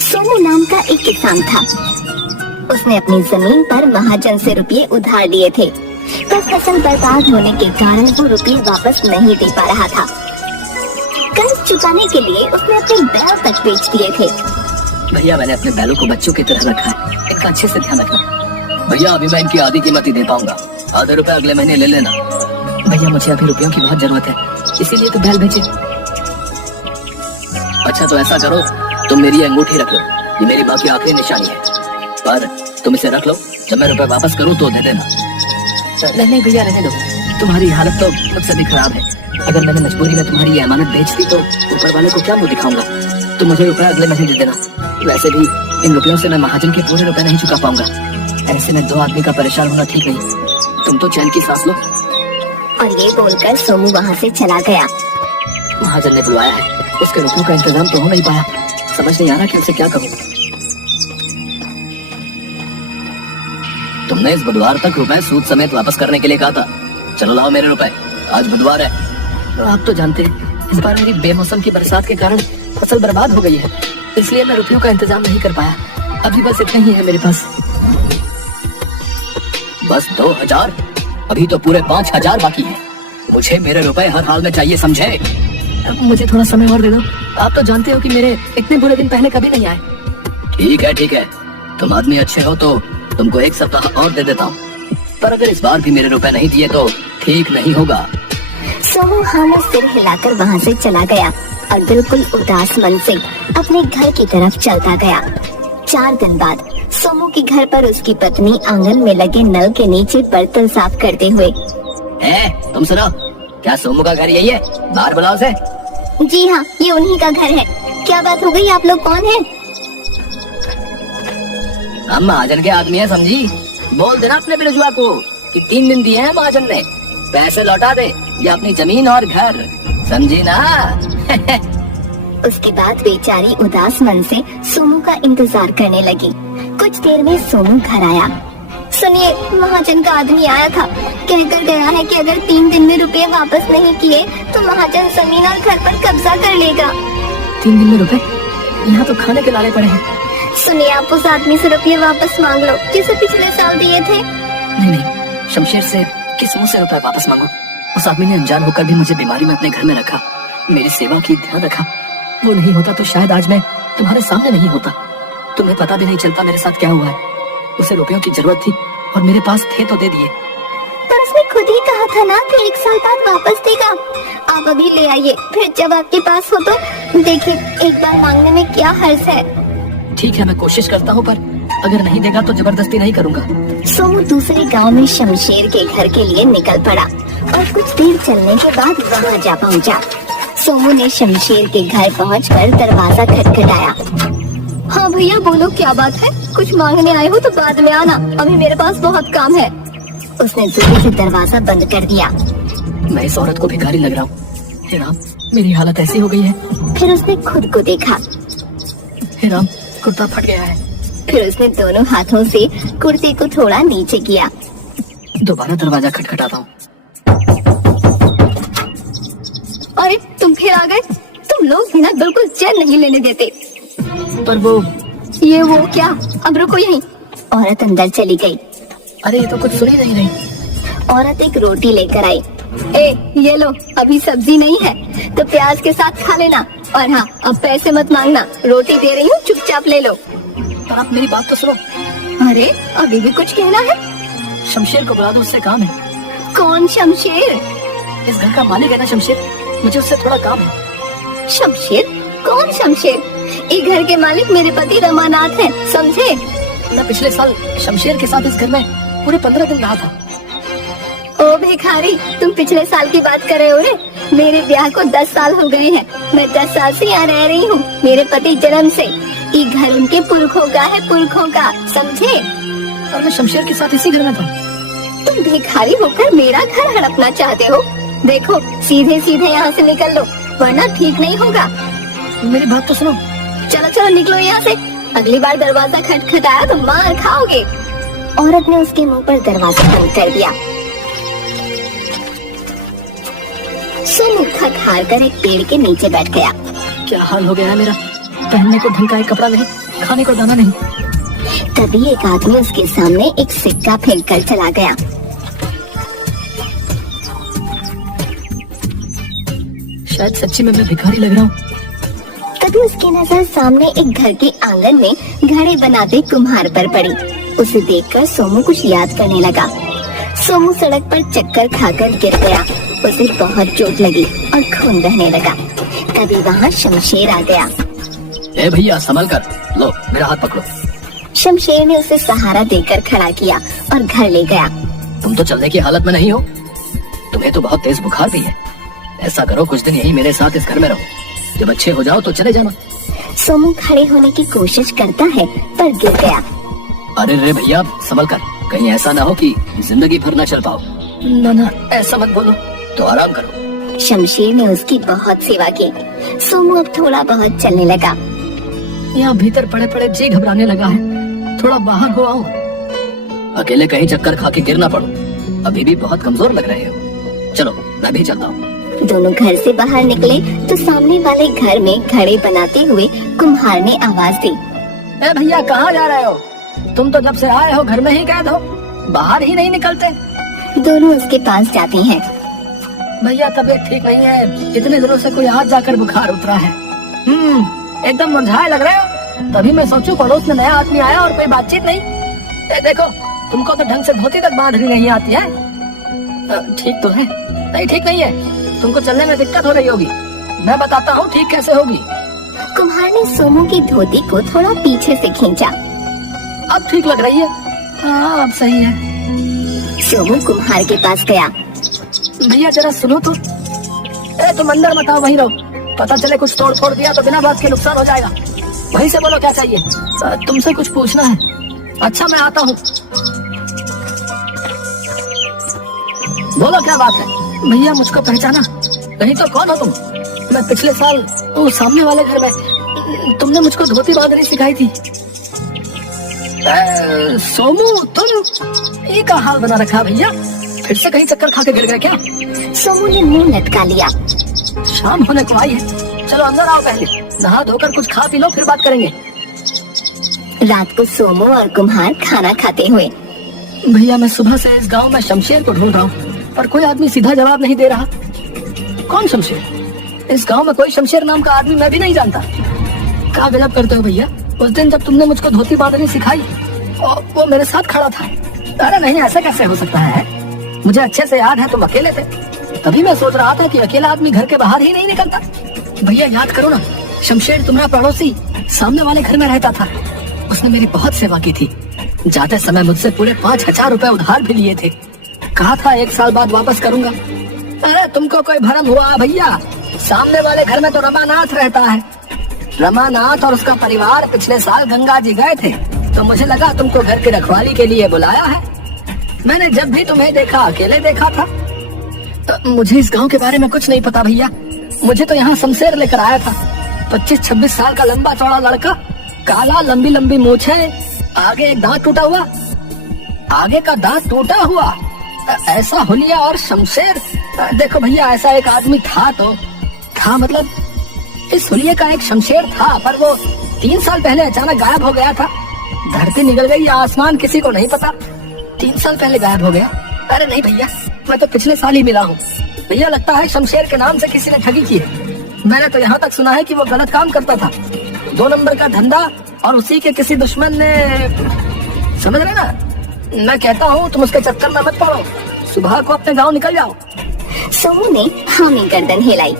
सोमू नाम का एक किसान था। उसने अपनी जमीन पर महाजन से रुपये उधार लिए थे, पर फसल बर्बाद होने के कारण वो रुपये वापस नहीं दे पा रहा था। कर्ज चुकाने के लिए उसने अपने बैल तक बेच दिए थे। भैया मैंने अपने बैलों को बच्चों की तरह रखा है, इनका अच्छे से ध्यान रखना। भैया अभी मैं इनकी आधी कीमत ही दे पाऊंगा, आधे रुपए अगले महीने ले लेना। भैया मुझे अभी रुपयों की बहुत जरूरत है, इसीलिए तो बैल बेचे। अच्छा तो ऐसा करो, तुम मेरी अंगूठी रख लो, ये मेरी बाकी आखिरी निशानी है, पर तुम इसे रख लो, जब मैं रुपए वापस करूँ तो दे देना। नहीं भैया रहने दो, तुम्हारी हालत तो मुझसे भी खराब है। अगर मैंने मजबूरी में तुम्हारी ये अमानत बेच दी तो ऊपर वाले को क्या मुंह दिखाऊंगा। तुम मुझे रुपए अगले महीने दे देना। वैसे भी इन रुपयों से मैं महाजन के पूरे रुपए नहीं चुका पाऊंगा, ऐसे में दो आदमी का परेशान होना ठीक नहीं। तुम तो चैन की सांस लो। और ये बोलकर सोमू वहाँ से चला गया। महाजन ने बुलवाया है, उसके रुपयों का इंतजाम तो हो नहीं पाया, समझ नहीं आ रहा कि उसे क्या कहूँ। तुमने इस बुधवार तक रुपए सूद समेत वापस करने के लिए कहा था, चलो लाओ मेरे रुपए, आज बुधवार है। तो आप तो जानते हैं इस बार मेरी बेमौसम की बरसात के कारण फसल बर्बाद हो गई है, इसलिए मैं रुपयों का इंतजाम नहीं कर पाया। अभी बस इतने ही है मेरे पास। बस 2000? अभी तो पूरे 5000 बाकी है। मुझे मेरे रुपए हर हाल में चाहिए, समझे? अब मुझे थोड़ा समय और दे दो, आप तो जानते हो कि मेरे इतने बुरे दिन पहले कभी नहीं आए। ठीक है, तुम आदमी अच्छे हो तो तुमको एक सप्ताह और दे देता हूँ, पर अगर इस बार भी मेरे रुपए नहीं दिए तो ठीक नहीं होगा। सोमू हाँ में सिर हिलाकर वहाँ से चला गया और बिल्कुल उदास मन से अपने घर की तरफ चलता गया। 4 दिन बाद सोमू के घर पर उसकी पत्नी आंगन में लगे नल के नीचे बर्तन साफ करते हुए। तुम सुनो, क्या सोमू का घर यही है? बाहर बुलाओ उसे। जी हाँ, ये उन्हीं का घर है। क्या बात हो गई? आप लोग कौन हैं? हम महाजन के आदमी हैं, समझी? बोल देना अपने बिरजुआ को कि 3 दिन दिए हैं महाजन ने, पैसे लौटा दे या अपनी जमीन और घर, समझी ना? उसके बाद बेचारी उदास मन से सोमू का इंतजार करने लगी। कुछ देर में सोमू घर आया। सुनिए, महाजन का आदमी आया था, कहकर गया है कि अगर 3 दिन में रुपए वापस नहीं किए तो महाजन जमीन और घर पर कब्जा कर लेगा। 3 दिन में रुपए? यहाँ तो खाने के लाले पड़े हैं। सुनिए, आप उस आदमी से रुपये वापस मांग लो जिसे पिछले साल दिए थे। नहीं, शमशेर से किस मुंह से रुपए वापस मांगो? उस आदमी ने अनजान होकर भी मुझे बीमारी में अपने घर में रखा, मेरी सेवा की, ध्यान रखा। वो नहीं होता तो शायद आज मैं तुम्हारे सामने नहीं होता। तुम्हें पता भी नहीं चलता मेरे साथ क्या हुआ है। उसे रुपयों की जरूरत थी और मेरे पास थे तो दे दिए। पर उसने खुद ही कहा था ना कि 1 साल बाद वापस देगा। आप अभी ले आइए, फिर जब आपके पास हो तो देखिए, एक बार मांगने में क्या हर्ज है। ठीक है, मैं कोशिश करता हूँ, पर अगर नहीं देगा तो जबरदस्ती नहीं करूँगा। सोमू दूसरे गांव में शमशेर के घर के लिए निकल पड़ा और कुछ देर चलने के बाद वहां जा पहुंचा। सोमू ने शमशेर के घर पहुंचकर दरवाजा खटखटाया। हाँ भैया, बोलो क्या बात है? कुछ मांगने आए हो तो बाद में आना, अभी मेरे पास बहुत काम है। उसने जोर से दरवाजा बंद कर दिया। मैं इस औरत को भिखारी लग रहा हूँ। हे राम, मेरी हालत ऐसी हो गई है। फिर उसने खुद को देखा। हे राम, कुर्ता फट गया है। फिर उसने दोनों हाथों से कुर्ते को थोड़ा नीचे किया। दोबारा दरवाजा खटखटाता हूँ। अरे तुम फिर आ गए? तुम लोग भी ना बिल्कुल चैन नहीं लेने देते। पर वो क्या? अब रुको यहीं। औरत अंदर चली गई। अरे ये तो कुछ सुन ही नहीं रही। औरत एक रोटी लेकर आई। ये लो, अभी सब्जी नहीं है तो प्याज के साथ खा लेना, और हाँ, अब पैसे मत मांगना, रोटी दे रही हूँ, चुपचाप ले लो। पर आप मेरी बात तो सुनो। अरे अभी भी कुछ कहना है? शमशेर को बुला दो, उससे काम है। कौन शमशेर? इस घर का मालिक है ना शमशेर, मुझे उससे थोड़ा काम है। शमशेर? कौन शमशेर? ये घर के मालिक मेरे पति रमानाथ हैं, समझे? मैं पिछले साल शमशेर के साथ इस घर में पूरे 15 दिन रहा था। ओ भिखारी, तुम पिछले साल की बात कर रहे हो रे? मेरे ब्याह को 10 साल हो गए हैं, मैं 10 साल से यहाँ रह रही हूँ। मेरे पति जन्म से, ये घर उनके पुरखों का है, पुरखों का, समझे? और मैं शमशेर के साथ इसी घर में था। तुम भिखारी होकर मेरा घर हड़पना चाहते हो? देखो, सीधे सीधे यहाँ से निकल लो, वरना ठीक नहीं होगा। मेरी बात तो सुनो। चलो चलो निकलो यहाँ से, अगली बार दरवाजा खटखटाया तो मार खाओगे। औरत ने उसके मुंह पर दरवाजा बंद कर दिया। सोमू थक हार कर एक पेड़ के नीचे बैठ गया। क्या हाल हो गया है मेरा, पहनने को ढंग का एक कपड़ा नहीं, खाने को दाना नहीं। तभी एक आदमी उसके सामने एक सिक्का फेंक कर चला गया। शायद सच्ची में मैं भिखारी लग रहा हूँ। तभी उसकी नजर सामने एक घर के आंगन में घड़े बनाते कुम्हार पर पड़ी। उसे देखकर सोमू कुछ याद करने लगा। सोमू सड़क पर चक्कर खाकर गिर गया। उसे बहुत चोट लगी और खून बहने लगा। तभी वहाँ शमशेर आ गया। ए भैया संभल कर, लो मेरा हाथ पकड़ो। शमशेर ने उसे सहारा देकर खड़ा किया और घर ले गया। तुम तो चलने की हालत में नहीं हो, तुम्हें तो बहुत तेज बुखार भी है। ऐसा करो कुछ दिन यही मेरे साथ इस घर में रहो, जब अच्छे हो जाओ तो चले जाना। सोमू खड़े होने की कोशिश करता है पर गिर गया। अरे रे भैया संभल कर, कहीं ऐसा ना हो कि जिंदगी भर न चल पाओ। ना ऐसा मत बोलो, तो आराम करो। शमशेर ने उसकी बहुत सेवा की। सोमू अब थोड़ा बहुत चलने लगा। यहाँ भीतर पड़े पड़े जी घबराने लगा है, थोड़ा बाहर हो आओ। अकेले कहीं चक्कर खा के गिर ना पड़ो, अभी भी बहुत कमजोर लग रहे हो। चलो मैं भी चलता हूँ। दोनों घर से बाहर निकले तो सामने वाले घर में घड़े बनाते हुए कुम्हार ने आवाज दी। ए भैया कहाँ जा रहे हो? तुम तो जब से आए हो घर में ही कैद हो, बाहर ही नहीं निकलते। दोनों उसके पास जाते हैं। भैया तबीयत ठीक नहीं है, इतने दिनों से कोई आज जाकर बुखार उतरा है। एकदम मुरझाए लग रहे हो। तभी मैं सोचूं पड़ोस में नया आदमी आया और कोई बातचीत नहीं। ए देखो, तुमको तो ढंग से धोती तक बांधनी नहीं आती है। ठीक तो है? नहीं ठीक नहीं है, तुमको चलने में दिक्कत हो रही होगी। मैं बताता हूँ ठीक कैसे होगी। कुम्हार ने सोमू की धोती को थोड़ा पीछे से खींचा। अब ठीक लग रही है। हाँ अब सही है। सोमू कुम्हार के पास गया। भैया जरा सुनो तो। तुम अंदर मत आओ, वहीं रहो। पता चले कुछ तोड़ फोड़ दिया तो बिना बात के नुकसान हो जाएगा। वहीं से बोलो क्या चाहिए। तुमसे कुछ पूछना है। अच्छा मैं आता हूँ। बोलो क्या बात है। भैया मुझको पहचाना नहीं तो कौन हो तुम? मैं पिछले साल वो सामने वाले घर में तुमने मुझको धोती बांधनी सिखाई थी। सोमू तुम ये का हाल बना रखा भैया, फिर से कहीं चक्कर खा के गिर गए क्या? सोमू ने मुंह लटका लिया। शाम होने को आई है, चलो अंदर आओ, पहले नहा धोकर कुछ खा पी लो फिर बात करेंगे। रात को सोमू और कुम्हार खाना खाते हुए। भैया मैं सुबह से इस गांव में शमशेर को ढूंढ रहा हूँ, पर कोई आदमी सीधा जवाब नहीं दे रहा। कौन शमशेर? इस गांव में कोई शमशेर नाम का आदमी मैं भी नहीं जानता। क्या गजब करते हो भैया, उस दिन जब तुमने मुझको धोती बांधनी सिखाई और वो मेरे साथ खड़ा था। अरे नहीं, ऐसा कैसे हो सकता है? मुझे अच्छे से याद है तुम अकेले थे, तभी मैं सोच रहा था कि अकेला आदमी घर के बाहर ही नहीं निकलता। भैया याद करो ना, शमशेर तुम्हारा पड़ोसी सामने वाले घर में रहता था। उसने मेरी बहुत सेवा की थी, जाते समय मुझसे पूरे 5,000 रुपए उधार भी लिए थे। कहा था 1 साल बाद वापस करूंगा। अरे तुमको कोई भरम हुआ भैया, सामने वाले घर में तो रमानाथ रहता है। रमानाथ और उसका परिवार पिछले साल गंगा जी गए थे, तो मुझे लगा तुमको घर की रखवाली के लिए बुलाया है। मैंने जब भी तुम्हें देखा अकेले देखा था। मुझे इस गांव के बारे में कुछ नहीं पता भैया, मुझे तो यहाँ शमशेर लेकर आया था। 25-26 साल का लंबा चौड़ा लड़का, काला, लंबी लंबी मूछे, आगे एक दांत टूटा हुआ, आगे का दांत टूटा हुआ, ऐसा हुलिया और शमशेर। देखो भैया ऐसा एक आदमी था तो था, मतलब इस हुलिये का एक शमशेर था, पर वो 3 साल पहले अचानक गायब हो गया था। धरती निकल गई या आसमान किसी को नहीं पता, 3 साल पहले गायब हो गया। अरे नहीं भैया, मैं तो पिछले साल ही मिला हूँ। भैया लगता है शमशेर के नाम से किसी ने ठगी की है। मैंने तो यहाँ तक सुना है कि वो गलत काम करता था, 2 नंबर का धंधा, और उसी के किसी दुश्मन ने, समझ रहे ना? मैं कहता हूँ तुम उसके चक्कर में मत पड़ो, सुबह को अपने गाँव निकल जाओ। सोमू ने हामी गर्दन हिलाई।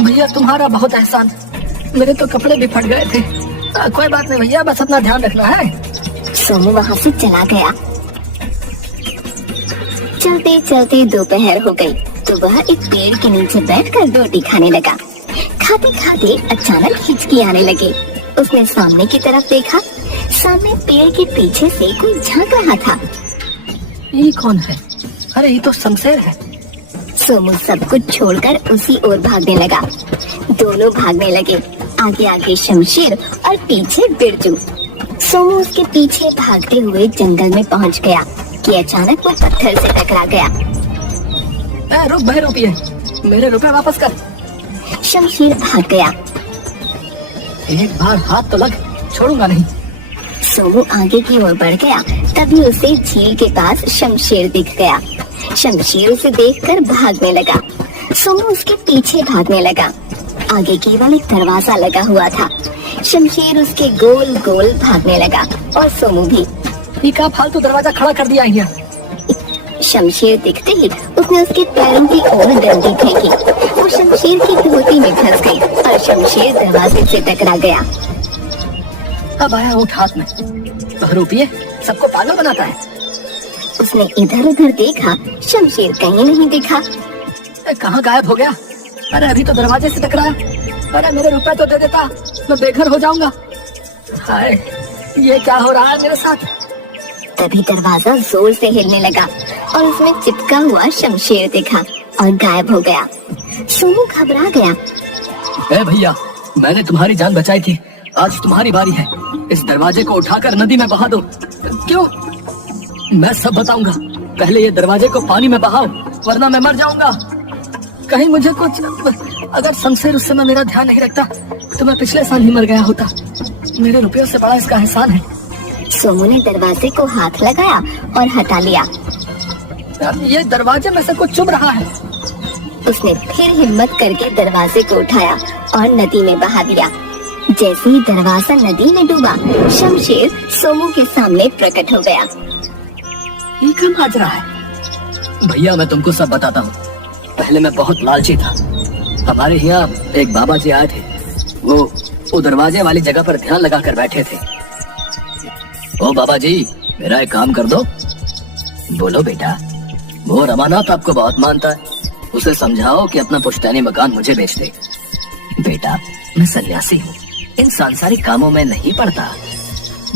भैया तुम्हारा बहुत एहसान, मेरे तो कपड़े भी फट गए थे। कोई बात नहीं भैया, बस अपना ध्यान रखना है। सोमू वहाँ से चला गया। चलते चलते दोपहर हो गई तो वह एक पेड़ के नीचे बैठकर रोटी खाने लगा। खाते खाते अचानक हिचकी आने लगी। उसने सामने की तरफ देखा, सामने पेड़ के पीछे से कोई झांक रहा था। ये कौन है? अरे ये तो शमशेर है। सोमू सब कुछ छोड़कर उसी ओर भागने लगा। दोनों भागने लगे, आगे आगे शमशेर और पीछे बिरजू। सोमू उसके पीछे भागते हुए जंगल में पहुंच गया कि अचानक वो पत्थर से टकरा गया। रुक बहरूपिए, मेरे रुपए वापस कर। शमशेर भाग गया। एक बार हाथ तो लग, छोड़ूंगा नहीं। सोमू आगे की ओर बढ़ गया, तभी उसे झील के पास शमशेर दिख गया। शमशेर उसे देखकर भागने लगा। सोमू उसके पीछे भागने लगा। आगे केवल एक दरवाजा लगा हुआ था। शमशेर उसके गोल गोल भागने लगा और सोमू भी। ये क्या फालतू दरवाजा खड़ा कर दिया है? शमशेर दिखते ही उसने उसके पैरों की ओर डंडी फेंकी। वो शमशेर की धोती में फंस गई और शमशेर दरवाजे से टकरा गया। अब आया ऊँट हाथ में। बहरूपिए सबको पागल बनाता है। उसने इधर उधर देखा, शमशेर कहीं नहीं दिखा। कहाँ गायब हो गया? अरे अभी तो दरवाजे से टकराया। अरे मेरे रुपए तो दे देता, मैं बेघर हो जाऊंगा। हाय, ये क्या हो रहा है मेरे साथ? तभी दरवाजा जोर से हिलने लगा और उसमें चिपका हुआ शमशेर दिखा और गायब हो गया। सोमू घबरा गया। ए भैया, मैंने तुम्हारी जान बचाई थी, आज तुम्हारी बारी है। इस दरवाजे को उठाकर नदी में बहा दो। क्यों? मैं सब बताऊंगा। पहले ये दरवाजे को पानी में बहाओ, वरना मैं मर जाऊंगा। कहीं मुझे कुछ, अगर शमशेर उस समय मेरा ध्यान नहीं रखता तो मैं पिछले साल ही मर गया होता। मेरे रुपयों से बड़ा इसका एहसान है। सोमू ने दरवाजे को हाथ लगाया और हटा लिया। ये दरवाजे में से कुछ चुभ रहा है। उसने फिर हिम्मत करके दरवाजे को उठाया और नदी में बहा दिया। जैसे ही दरवाजा नदी में डूबा, शमशेर सोमू के सामने प्रकट हो गया। ये क्या माजरा है? भैया मैं तुमको सब बताता हूँ। पहले मैं बहुत लालची था। हमारे यहाँ एक बाबा जी आए थे। वो दरवाजे वाली जगह पर ध्यान लगा कर बैठे थे। ओ बाबा जी, मेरा एक काम कर दो। बोलो बेटा। वो रमानाथ आपको बहुत मानता है, उसे समझाओ कि अपना पुश्तैनी मकान मुझे बेच दे। बेटा मैं सन्यासी हूँ, इन सांसारिक कामों में नहीं पड़ता।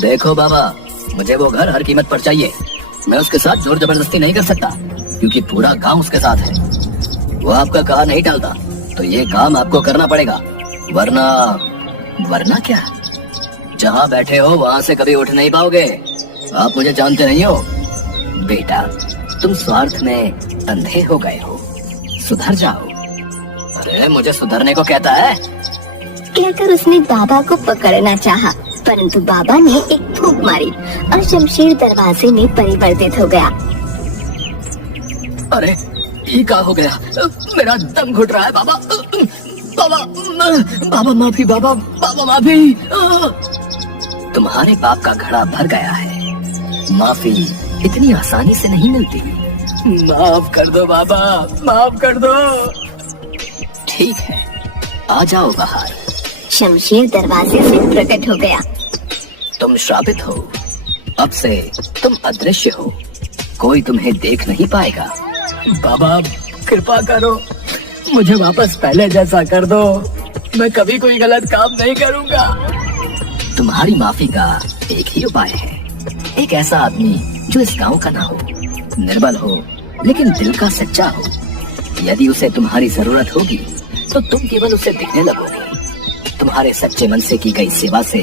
देखो बाबा, मुझे वो घर हर कीमत पर चाहिए। मैं उसके साथ जोर जबरदस्ती नहीं कर सकता, क्योंकि पूरा गांव उसके साथ है। वो आपका कहा नहीं टालता, तो ये काम आपको करना पड़ेगा। वरना क्या? जहाँ बैठे हो वहाँ से कभी उठ नहीं पाओगे। आप मुझे जानते नहीं हो। बेटा तुम स्वार्थ में अंधे हो गए हो, सुधर जाओ। अरे मुझे सुधरने को कहता है? कहकर उसने बाबा को पकड़ना चाहा, परंतु बाबा ने एक फूंक मारी और शमशेर दरवाजे में परिवर्तित हो गया। अरे ये क्या हो गया? मेरा दम घुट रहा है। बाबा बाबा बाबा माफी, बाबा बाबा माफी। तुम्हारे पाप का घड़ा भर गया है। माफी इतनी आसानी से नहीं मिलती। माफ कर दो बाबा, माफ कर दो। ठीक है, आ जाओ बाहर। शमशेर दरवाजे से प्रकट हो गया। तुम श्रापित हो, अब से तुम अदृश्य हो, कोई तुम्हें देख नहीं पाएगा। बाबा कृपा करो, मुझे वापस पहले जैसा कर दो। मैं कभी कोई गलत काम नहीं करूंगा। तुम्हारी माफी का एक ही उपाय है। एक ऐसा आदमी जो इस गांव का ना हो, निर्बल हो लेकिन दिल का सच्चा हो। यदि उसे तुम्हारी जरूरत होगी तो तुम केवल उसे दिखने लगोगे। तुम्हारे सच्चे मन से की गई सेवा से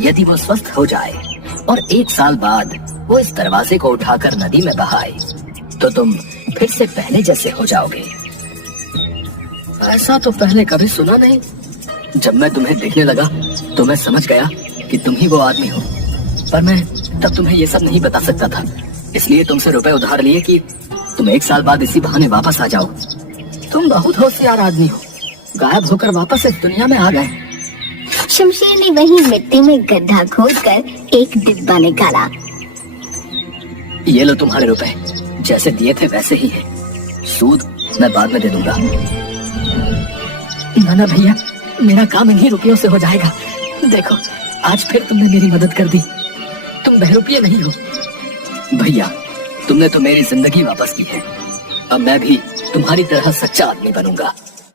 यदि वो स्वस्थ हो जाए और 1 साल बाद वो इस दरवाजे को उठाकर नदी में बहाए, तो तुम फिर से पहले जैसे हो जाओगे। ऐसा तो पहले कभी सुना नहीं। जब मैं तुम्हें देखने लगा तो मैं समझ गया कि तुम ही वो आदमी हो, पर मैं तब तुम्हें ये सब नहीं बता सकता था। इसलिए तुमसे रुपए उधार लिए कि तुम 1 साल बाद इसी बहाने वापस आ जाओ। तुम बहुत होशियार आदमी हो, गायब होकर वापस इस दुनिया में आ गए। शमशेर ने वही मिट्टी में गड्ढा खोदकर एक डिब्बा निकाला। ये लो तुम्हारे रुपए, जैसे दिए थे वैसे ही है। सूद मैं बाद में दे दूंगा। ना भैया, मेरा काम इन्हीं रुपयों से हो जाएगा। देखो आज फिर तुमने मेरी मदद कर दी। तुम बहरूपिये नहीं हो। भैया तुमने तो मेरी जिंदगी वापस की है। अब मैं भी तुम्हारी तरह सच्चा आदमी बनूंगा।